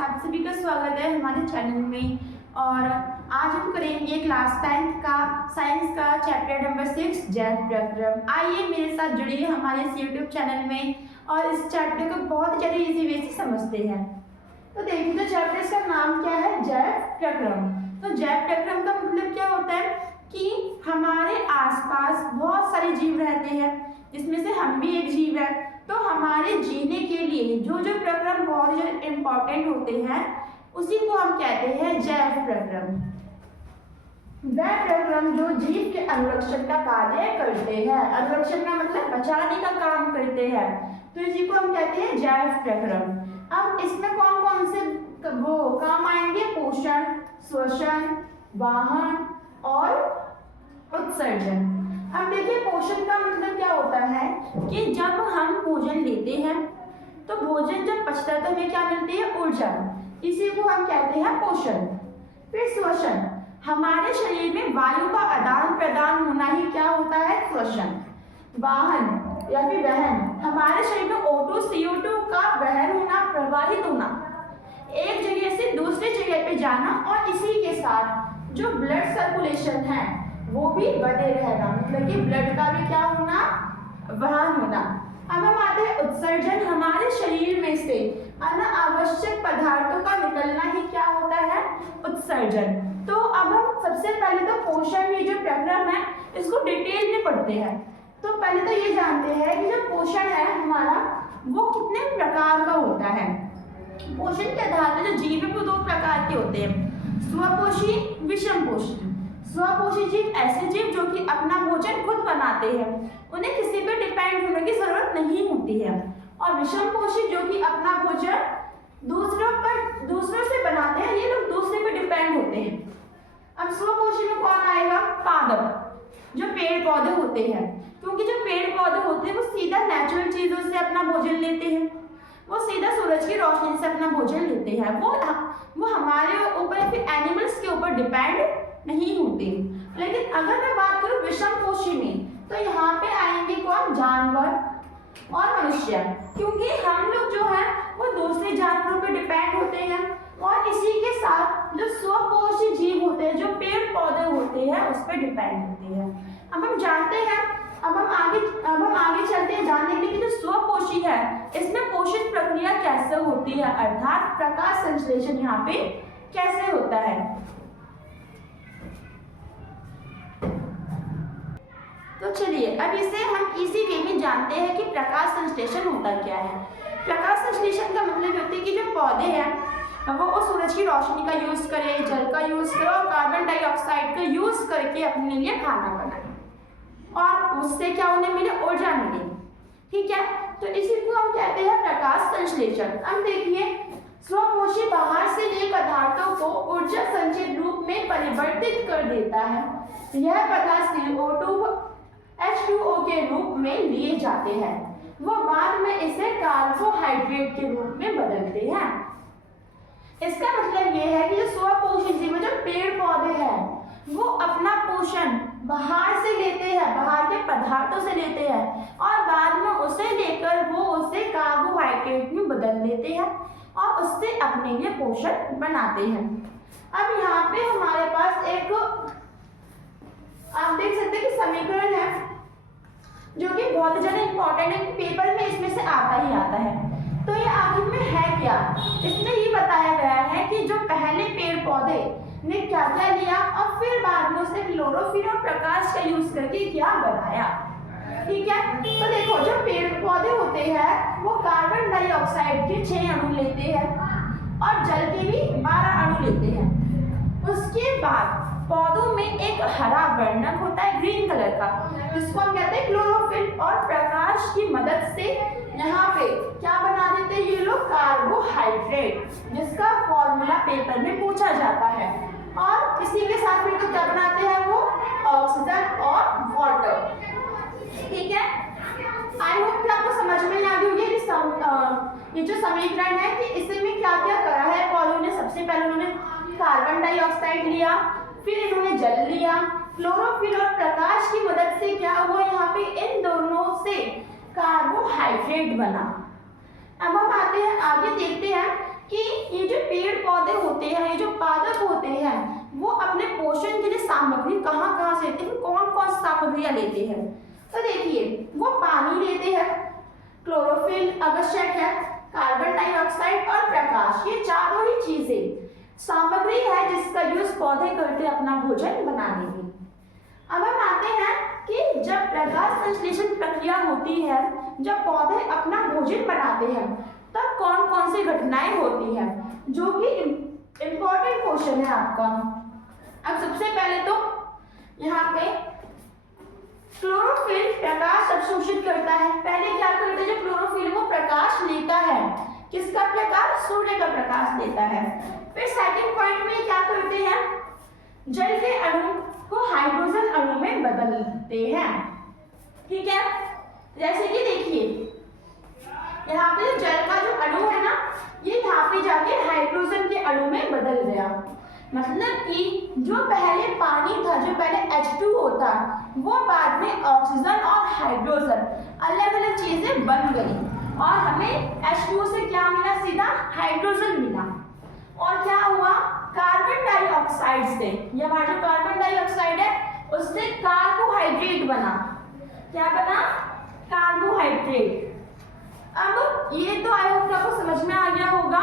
आप सभी का स्वागत है हमारे चैनल में। और आज हम करेंगे क्लास 10th का साइंस का चैप्टर नंबर 6 जैव प्रक्रम। आइए मेरे साथ जुड़िए हमारे इस यूट्यूब चैनल में और इस चैप्टर को बहुत ज़्यादा इजी वे से समझते हैं। तो देखिए, तो चैप्टर का नाम क्या है? जैव प्रक्रम। तो जैव प्रक्रम का मतलब क्या होता है कि हमारे आसपास बहुत सारे जीव रहते हैं, जिसमें से हम भी एक जीव है। तो हमारे जीने के लिए जो जो प्रक्रम बहुत ही इम्पोर्टेंट होते हैं, उसी को हम कहते हैं जैव प्रक्रम। वह प्रक्रम जो जीव के अनुरक्षण का कार्य करते हैं, अनुरक्षण का मतलब बचाने का काम करते हैं, तो इसी को हम कहते हैं जैव प्रक्रम। अब इसमें कौन कौन से वो काम आएंगे? पोषण, श्वसन, वाहन और उत्सर्जन। अब देखिए, पोषण का मतलब क्या होता है कि जब हम भोजन लेते हैं तो भोजन जब पचता है तो हमें क्या मिलती है? ऊर्जा। इसी को हम कहते हैं पोषण। फिर श्वसन, हमारे शरीर में वायु का आदान प्रदान होना ही क्या होता है? श्वसन। वाहन या फिर वहन, हमारे शरीर में O2 CO2 का वहन होना, प्रवाहित होना, एक जगह से दूसरी जगह पे जाना, और इसी के साथ जो ब्लड सर्कुलेशन है वो भी बने रहना, मतलब कि ब्लड का भी क्या होना? वहन होना। अब हम आते हैं उत्सर्जन। हमारे शरीर में से अनावश्यक पदार्थों का निकलना ही क्या होता है? उत्सर्जन। तो अब हम सबसे पहले तो पोषण, ये जो प्रक्रम है इसको डिटेल में पढ़ते हैं। तो पहले तो ये जानते हैं कि जो पोषण है हमारा वो कितने प्रकार का होता है। पोषण के आधार पर जो जीव है वो दो प्रकार के होते हैं, स्वपोषी, विषमपोषी। स्वपोषी जीव ऐसे जीव जो कि अपना भोजन खुद बनाते हैं, उन्हें किसी पर डिपेंड होने की जरूरत नहीं होती है। और विषमपोषी जो कि अपना भोजन दूसरों से बनाते हैं, ये लोग दूसरे पर डिपेंड होते हैं। अब स्वपोषी में कौन आएगा? पादप, जो पेड़ पौधे होते हैं, क्योंकि जो पेड़ पौधे होते हैं वो सीधा नेचुरल चीजों से अपना भोजन लेते हैं, वो सीधा सूरज की रोशनी से अपना भोजन लेते हैं, वो हमारे ऊपर या फिर एनिमल्स के ऊपर डिपेंड नहीं होते। लेकिन अगर मैं बात करूं विषमपोषी में, तो यहाँ पे आएंगे कौन? जानवर और मनुष्य, क्योंकि हम लोग जो है वो दूसरे जानवरों पे डिपेंड होते हैं। और इसी के साथ जो स्वपोषी जीव होते हैं, जो पेड़ पौधे होते हैं, उस पर डिपेंड होते हैं। अब हम जानते हैं, अब हम आगे चलते हैं जानने के लिए कि जो स्वपोषी है इसमें पोषण प्रक्रिया कैसे होती है, अर्थात प्रकाश संश्लेषण यहाँ पे कैसे होता है। तो चलिए अब इसे हम इसी वे में जानते हैं कि प्रकाश संश्लेषण होता क्या है। प्रकाश संश्लेषण का मतलब होता है कि जो पौधे हैं वो सूरज की रोशनी का यूज करे, जल का यूज करे और कार्बन डाइऑक्साइड का यूज करके अपने लिए खाना बनाए, और उससे क्या उन्हें मिले? ऊर्जा मिले। ठीक है, तो इसी को हम कहते हैं प्रकाश संश्लेषण। अब देखिए, स्वपोषी बाहर से लिए पदार्थों को ऊर्जा संचित रूप में परिवर्तित कर देता है। यह पदार्थ CO2 H2O के रूप में लिए जाते हैं, वो बाद में इसे कार्बोहाइड्रेट के रूप में बदलते हैं। इसका मतलब यह है कि जो स्वपोषी जीव, जो पेड़ पौधे हैं, वो अपना पोषण बाहर से लेते हैं, बाहर के पदार्थों से लेते हैं, और बाद में उसे लेकर वो उसे कार्बोहाइड्रेट में बदल लेते हैं और उससे अपने लिए पोषण बनाते हैं। अब यहाँ पे हमारे पास एक आप देख सकते हैं कि समीकरण है जो कि बहुत ज्यादा इंपॉर्टेंट है, पेपर में इसमें से आता ही आता है। तो ये आखिर में है क्या? इसमें ये बताया गया है कि जो पहले पेड़ पौधे ने क्या क्या लिया और फिर बाद में उसने क्लोरोफिल और प्रकाश का यूज करके क्या बनाया। ठीक है, तो देखो, जो पेड़ पौधे होते हैं वो कार्बन डाइऑक्साइड के 6 अणु लेते हैं और जल के भी 12 अणु लेते हैं। उसके बाद पौधों में एक हरा वर्णक होता है, ग्रीन कलर का, जिसको हम कहते हैं क्लोरोफिल, और प्रकाश की मदद से यहाँ पे क्या बना देते हैं ये लोग? कार्बोहाइड्रेट, जिसका फॉर्मूला पेपर में पूछा जाता है। और इसी के साथ में तो क्या बनाते हैं वो? ऑक्सीजन और वाटर। ठीक है, आई होप कि आपको समझ में आ गई होगी ये जो समीकरण है कि इसमें क्या क्या करा है पौधों ने। सबसे पहले उन्होंने कार्बन डाइऑक्साइड लिया, फिर इन्होंने जल लिया, क्लोरोफिल और प्रकाश की मदद से क्या हुआ? यहाँ पे इन दोनों से कार्बोहाइड्रेट बना। अब हम आते हैं आगे, देखते हैं कि ये जो सामग्री कहाँ कहाँ से लेते हैं, कौन कौन सी सामग्रियाँ लेते हैं। तो देखिए वो पानी लेते हैं, क्लोरोफिल आवश्यक है, कार्बन डाइऑक्साइड और प्रकाश, ये चारों ही चीजें सामग्री है जिसका यूज पौधे करते हैं अपना भोजन बनाने में। अब हम आते हैं कि जब प्रकाश संश्लेषण प्रक्रिया होती है, जब पौधे अपना भोजन बनाते हैं, तब कौन कौन सी घटनाएं होती हैं, जो कि इम्पोर्टेंट क्वेश्चन है आपका। अब सबसे पहले तो यहाँ पे क्लोरोफिल प्रकाश अवशोषित करता है। पहले क्या करते हैं, जब क्लोरोफिल वो प्रकाश लेता है, किसका प्रकाश, सूर्य का प्रकाश लेता है। फिर सेकंड पॉइंट में क्या करते हैं, जल के अणु को हाइड्रोजन अणु में बदलते हैं। ठीक है, जैसे कि देखिए यहाँ पे जल का जो अणु है ना, ये यहाँ पे जाके हाइड्रोजन के अणु में बदल गया। मतलब कि जो पहले पानी था, जो पहले H2O था, वो बाद में ऑक्सीजन और हाइड्रोजन अलग अलग चीजें बन गई और हमें H2O से क्या मिला, सीधा हाइड्रोजन मिला। और क्या हुआ, कार्बन डाइऑक्साइड से, ये हमारा जो कार्बन डाइऑक्साइड है उससे कार्बोहाइड्रेट बना। क्या बना, कार्बोहाइड्रेट। अब ये तो आई होप आपको समझ में आ गया होगा।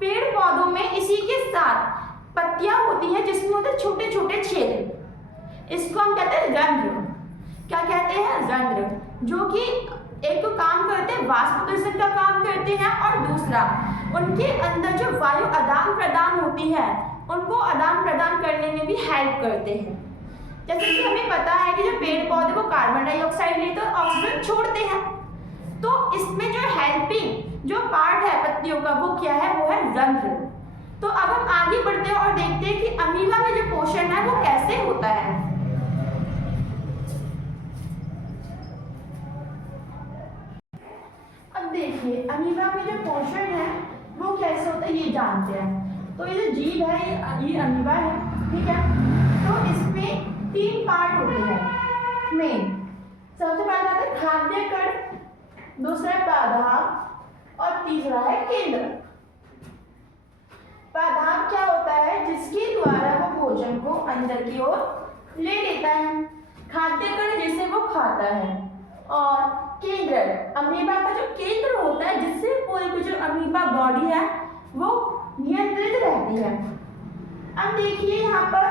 पेड़ पौधों में इसी के साथ पत्तियां होती हैं जिसमें होते हैं छोटे छोटे छेद, इसको हम कहते हैं रंध्र। क्या कहते हैं, रंध्र, जो कि एक तो काम करते हैं वाष्पोत्सर्जन का काम करते हैं और दूसरा उनके अंदर जो वायु आदान प्रदान होती है उनको आदान प्रदान करने में भी हेल्प करते हैं। जैसे कि हमें पता है कि जो पेड़ पौधे वो कार्बन डाइऑक्साइड लेते हैं और ऑक्सीजन छोड़ते हैं, तो इसमें जो हेल्पिंग जो पार्ट है पत्तियों का वो क्या है, वो है रंध्र। तो अब हम आगे बढ़ते हैं और देखते हैं कि अमीबा में जो पोषण है वो कैसे होता है। अब देखिए अमीबा में जो पोषण है वो कैसे होता है ये जानते हैं। तो ये जो जीव है ये अमीबा है, ठीक है। तो इसमें 3 पार्ट होते हैं मेन। सबसे पहला आता है खाद्य कण, दूसरा पादाप और तीसरा है केंद्र। पादाप क्या होता है, जिसके द्वारा वो भोजन को अंदर की ओर ले लेता है। खाद्य कण जिसे वो खाता है, और केंद्र अमीबा का जो केंद्र होता है जिससे पूरी की जो अमीबा बॉडी है वो नियंत्रित रहती है। अब देखिए यहाँ पर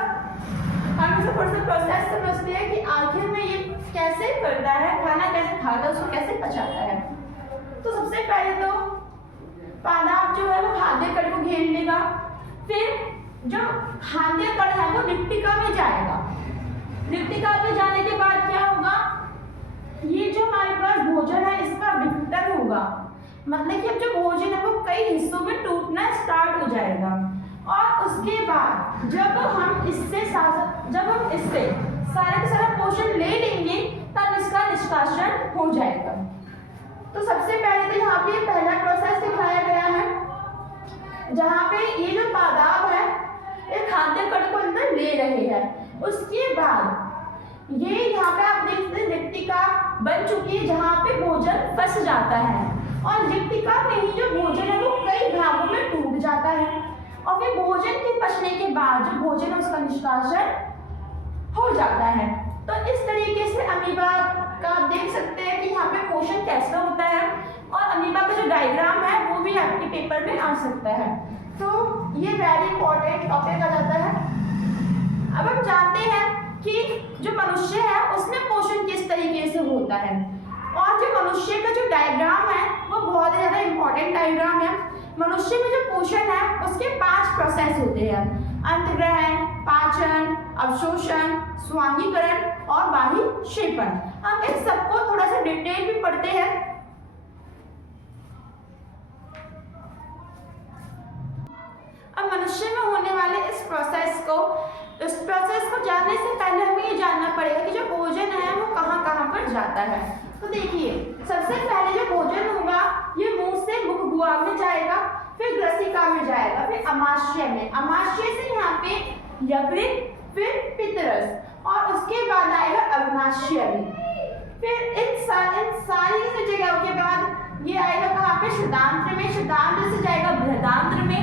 हम इसे थोड़ा सा प्रोसेस समझते हैं कि आखिर में ये कैसे करता है, खाना कैसे खाता है, उसको कैसे पचाता है। तो सबसे पहले तो पादाप जो है वो खाद्य कण को घेर लेगा, फिर जो खाद्य कण है वो निप्टिका में जाएगा। निप्टिका में जाने के बाद क्या होगा, ये जो हमारे पास भोजन है इसका विघटन होगा। मतलब कि अब जो भोजन है वो कई हिस्सों में टूटना स्टार्ट हो जाएगा, और उसके बाद जब हम इससे सारा का सारा पोषण ले लेंगे तब इसका निष्कासन हो जाएगा। तो सबसे पहले तो यहाँ पे पहला प्रोसेस दिखाया गया है, जहाँ पे ये जो पादाप है ये खाद्य कण को अंदर ले रहे हैं। उसके बाद ये यहाँ पे आप देखते हैं निप्टिका बन चुकी है जहाँ पे भोजन फंस जाता है, और निप्टिका में ही जो भोजन है वो कई भागों में टूट जाता है, और फिर भोजन के पचने के बाद जो भोजन है उसका निष्कासन हो जाता है। तो इस तरीके से अमीबा का आप देख सकते हैं कि यहाँ पे पोषण कैसा होता है, और अमीबा का जो डायग्राम है वो भी आपके पेपर में आ सकता है। तो ये वेरी इंपॉर्टेंट टॉपिक आ जाता है। अब हम जानते हैं कि जो मनुष्य है उसमें पोषण किस तरीके से होता है, और जो मनुष्य का जो डायग्राम है वो बहुत ही ज़्यादा इंपॉर्टेंट डायग्राम है। मनुष्य में जो पोषण है उसके 5 प्रोसेस होते हैं, अंतग्रहण, पाचन, अवशोषण, स्वांगीकरण और बाह्यक्षेपण। हम इन सबको थोड़ा सा डिटेल में पढ़ते हैं। अब मनुष्य में होने वाले इस प्रोसेस को जानने से पहले हमें ये जानना पड़ेगा कि जो भोजन है वो कहाँ कहाँ पर जाता है। तो देखिए सबसे पहले जो भोजन होगा ये मुंह से मुख गुहा में जाएगा, फिर ग्रसिका में जाएगा, फिर अमाशय में, अमाशय से यहाँ पे यकृत, फिर पित्तरस, और उसके बाद आएगा अग्नाशय में। फिर इन सारी जगहों के बाद ये आएगा कहाँ पे, शुदांत्र में, शुदांत्र से जाएगा बृहदांत्र में।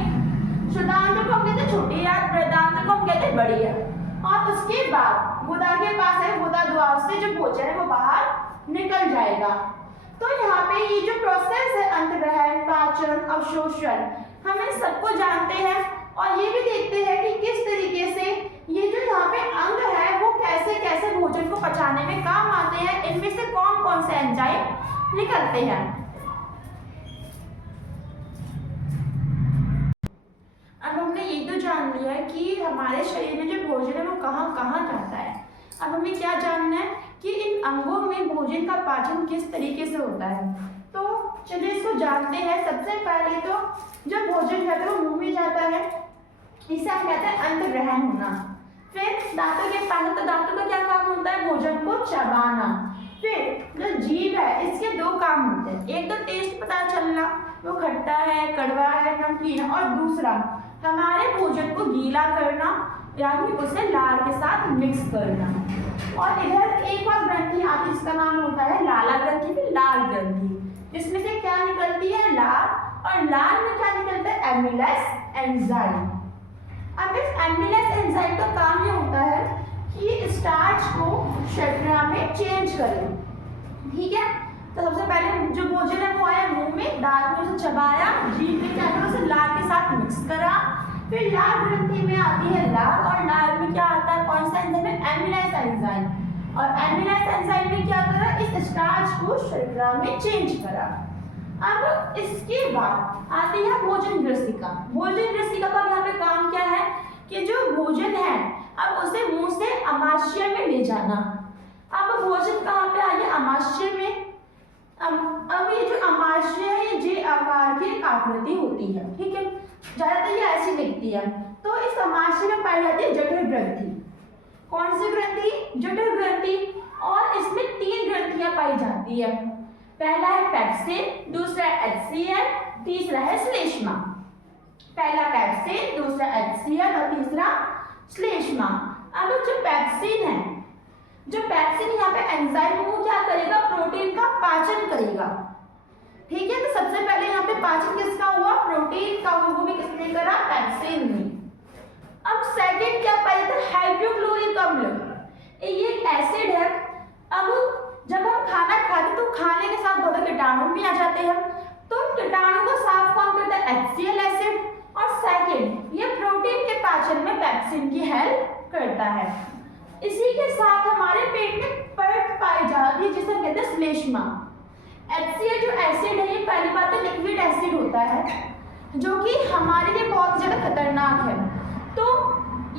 शुदांत्र को हम कहते हैं छोटी आंत, बृहदांत्र को हम कहते हैं बड़ी आंत। और उसके बाद गुदा के पास है, गुदा द्वार से जो भोजन है वो बाहर निकल जाएगा। तो यहाँ पे ये जो प्रोसेस है अंतग्रहण, पाचन, अवशोषण, हम इन सबको जानते हैं और ये भी देखते हैं कि किस तरीके से ये जो यहाँ पे अंग है वो कैसे कैसे भोजन को पचाने में काम आते हैं, इनमें से कौन कौन से एंजाइम निकलते हैं। अब हमने ये तो जान लिया कि हमारे शरीर में जो भोजन है वो कहाँ कहाँ जाता है। अब हमें क्या जानना है कि इन अंगों में भोजन का पाचन किस तरीके से होता है। तो चलिए इसको जानते हैं। सबसे पहले तो जब भोजन है तो मुंह में जाता है, इसे हम कहते हैं अंतग्रहण होना। फिर दांतों के पास, तो दांतों का क्या काम होता है, भोजन को चबाना। फिर जो जीभ है इसके दो काम होते हैं, एक तो टेस्ट पता चलना, वो खट्टा है, कड़वा है, नमकीन, और दूसरा हमारे भोजन को गीला करना, यानी उसे लार के साथ मिक्स करना। और इधर एक और ग्रंथि आती है जिसका नाम होता है लाला ग्रंथि, फिर लाल ग्रंथि, जिसमें से क्या निकलती है, लार, और लार में क्या निकलता है, एमिलेस एंजाइम। अब इस एमिलेस एंजाइम का काम ये होता है कि स्टार्च को शर्करा में चेंज करे। ठीक है, तो सबसे पहले जो भोजन है वो आया मुंह में, दांत में उसे चबाया, जीभ में क्या करा, उसे लार के साथ मिक्स करा। फिर लाल ग्रंथि में आती है लार, और लार में क्या आता है, कौन सा एंजाइम है, एमिलेस एंजाइम। और एमिलेस एंजाइम ने क्या करा, इस स्टार्च को शर्करा में चेंज करा। अब इसके बाद आती है भोजन ग्रसिका। भोजन ग्रसिका का यहाँ पे काम क्या है कि जो भोजन है अब उसे मुंह से अमाशय में ले जाना। अब भोजन कहाँ पे आ गया, अमाशय में। अब ये जो अमाशय है ये जे आकार की एक आकृति होती है। ठीक है, ज्यादातर ये ऐसी दिखती है। तो इस अमाशय में पाई जाती है जठर ग्रंथि। कौन सी ग्रंथि, जठर ग्रंथि। और इसमें 3 ग्रंथियां पाई जाती है। पहला है पेप्सिन, दूसरा HCl, तीसरा है श्लेष्मा। पहला पेप्सिन, दूसरा HCl और तीसरा श्लेष्मा। अब जो पेप्सिन है, जो पेप्सिन यहाँ पे एंजाइम वो क्या करेगा, प्रोटीन का पाचन करेगा। ठीक है, तो सबसे पहले यहाँ पे पाचन किसका हुआ, प्रोटीन का, वो भी किसने करा, पेप्सिन ने। अब सेकंड क्या पाया जाता है, हाइड्रोक्लोरिक अम्ल। ये एक एसिड है। अब जब हम खाना खाते तो खाने के साथ बहुत कीटाणु भी आ जाते हैं, तो कीटाणु को साफ कौन करता है, HCl एसिड। और सेकंड ये प्रोटीन के पाचन में पेप्सिन की हेल्प करता है। इसी के साथ हमारे पेट में परत पाई जाती है जिसे कहते हैं श्लेष्मा। HCl जो एसिड है ये पहली बात तो लिक्विड एसिड होता है जो कि हमारे लिए बहुत ज्यादा खतरनाक है। तो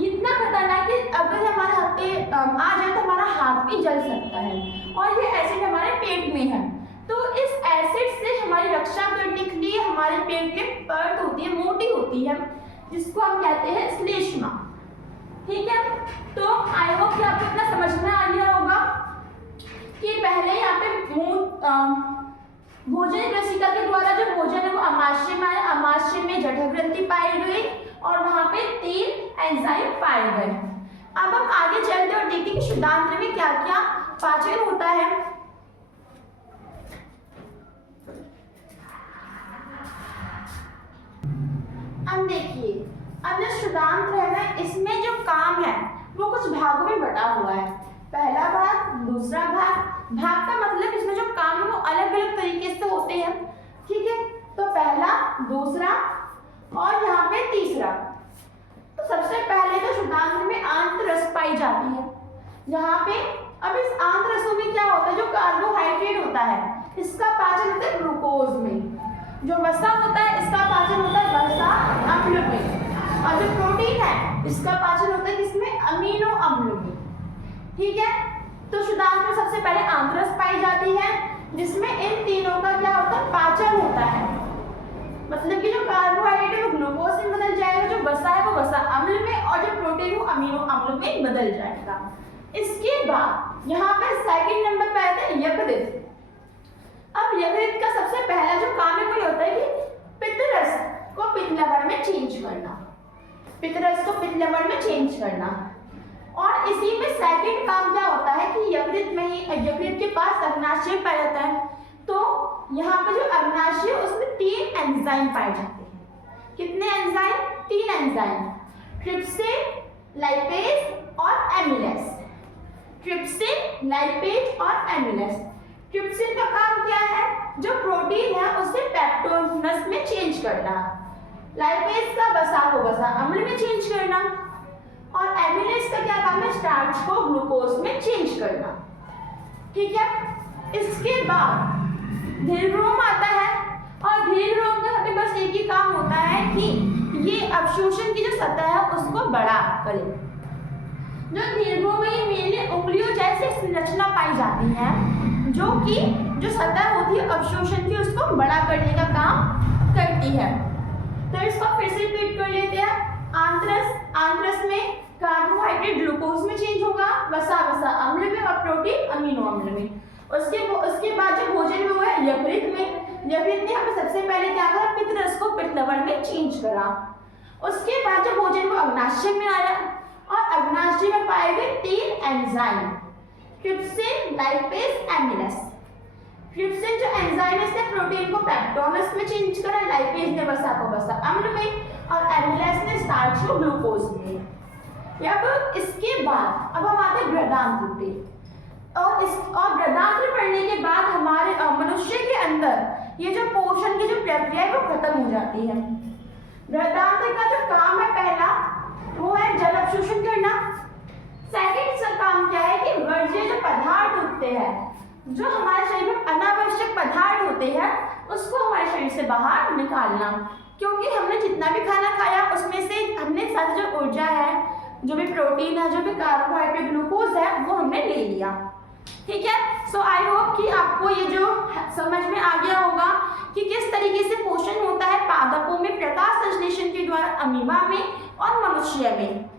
इतना खतरनाक कि अगर हमारे हाथ पे आ जाए तो हमारा हाथ भी जल सकता है, और ये एसिड हमारे पेट में है। तो इस एसिड से हमारी रक्षा करने के लिए हमारे पेट में परत होती है, मोटी होती है, जिसको हम कहते हैं श्लेष्मा। ठीक है, तो आई होप कि आपको इतना समझ में आ गया होगा कि पहले यहाँ पे भोजन ग्रसिका के द्वारा जो भोजन है वो अमाशय में आया, अमाशय में जठर ग्रंथि पाई गई और वहां पे 3 एंजाइम पाए गए। अब हम आगे चलते और देखते कि शुद्धांत्र में क्या क्या पाचन होता है। अब देखिए, अब जो शुद्धांत्र है ना, इसमें जो काम है वो कुछ भागों में बटा हुआ है। पहला भाग, दूसरा भाग। भाग का मतलब इसमें जो काम है वो अलग अलग तरीके से होते हैं। ठीक है, तो पहला, दूसरा और यहाँ पे तीसरा। तो सबसे पहले तो शुद्धांत्र में आंतररस पाई जाती है। यहाँ पे अब इस आंतररसों में क्या होता है, जो कार्बोहाइड्रेट होता है इसका पाचन होता है ग्लूकोज में। जो वसा होता है इसका पाचन होता है वसा अम्ल में। और जो प्रोटीन है इसका पाचन होता है किसमें, अमीनो अम्ल में। ठीक है, तो शुद्धांत में सबसे पहले आंतररस पाई जाती है जिसमें इन तीनों का क्या होता है, पाचन होता है। मतलब कि जो कार्बोहाइड्रेट है वो ग्लूकोज में बदल जाएगा, जो वसा है वो वसा अम्ल में, और जो प्रोटीन वो अमीनो अम्ल में बदल जाएगा। इसके बाद यहाँ पे सेकंड नंबर पे आता है यकृत। अब यकृत का सबसे पहला जो काम है वो ये होता है कि पित्तरस को पित्तलवण में चेंज करना, पित्तरस को पित्तलवण में चेंज करना। और इसी में सेकंड काम क्या होता है कि यकृत में ही, यकृत के पास अग्नाशय पाया जाता है। तो यहाँ पे जो अग्नाशय उसमें 3 एंजाइम पाए जाते हैं। कितने एंजाइम, 3 एंजाइम, ट्रिप्सिन, लाइपेज और एमिलेस। ट्रिप्सिन, लाइपेज और एमिलेस। ट्रिप्सिन का काम क्या है? जो प्रोटीन है उसे पेप्टोनस में चेंज करना। लाइपेज का वसा को वसा अम्ल में चेंज करना। और एमिलेस का क्या काम है? स्टार्च को ग्लूकोज में चेंज करना। ठीक है। इसके बाद दीर्घरोम आता है और दीर्घरोम का हमें बस एक ही काम होता है कि ये अवशोषण की जो सतह है उसको बड़ा करे। जो दीर्घरोम में ये मेनली उंगलियों जैसे संरचना पाई जाती है जो कि जो सतह होती है अवशोषण की उसको बड़ा करने का काम करती है। तो इसको फिर से रिपीट कर लेते हैं। आंत्रस में कार्बोहाइड्रेट ग्लूकोज में चेंज होगा, वसा वसा अम्ल में और प्रोटीन अमीनो अम्ल में। उसके बाद जो भोजन में हुआ है यकृत में। यकृत ने हमें सबसे पहले क्या करा? पित्तरस को पित्त लवण में चेंज करा। उसके बाद जो भोजन वो अग्नाशय में आया और अग्नाशय में पाए गए 3 enzyme, trypsin, lipase, amylase. Trypsin जो एंजाइम है इसने प्रोटीन को पेप्टोनस में चेंज करा, लाइपेज ने वसा को वसा अम्ल में और एमिलेस ने स्टार्च को ग्लूकोज में। अब इसके बाद अब हम आते हैं बृहदांत्र पे। और बृहदांत्र पढ़ने के बाद हमारे मनुष्य के अंदर ये जो पोषण की जो प्रक्रिया है वो खत्म हो जाती है। बृहदांत्र का जो काम है पहला वो है जल अवशोषण करना। सेकंड काम क्या है कि वर्ज्य जो पदार्थ होते हैं, जो हमारे शरीर में अनावश्यक पदार्थ होते हैं उसको हमारे शरीर से बाहर निकालना। क्योंकि हमने जितना भी खाना खाया उसमें से हमने सारी जो ऊर्जा है, जो भी प्रोटीन है, जो भी कार्बोहाइड्रेट, ग्लूकोज है वो हमने ले लिया। ठीक है। सो आई होप कि आपको ये जो समझ में आ गया होगा कि किस तरीके से पोषण होता है पादपों में प्रकाश संश्लेषण के द्वारा, अमीबा में और मनुष्य में।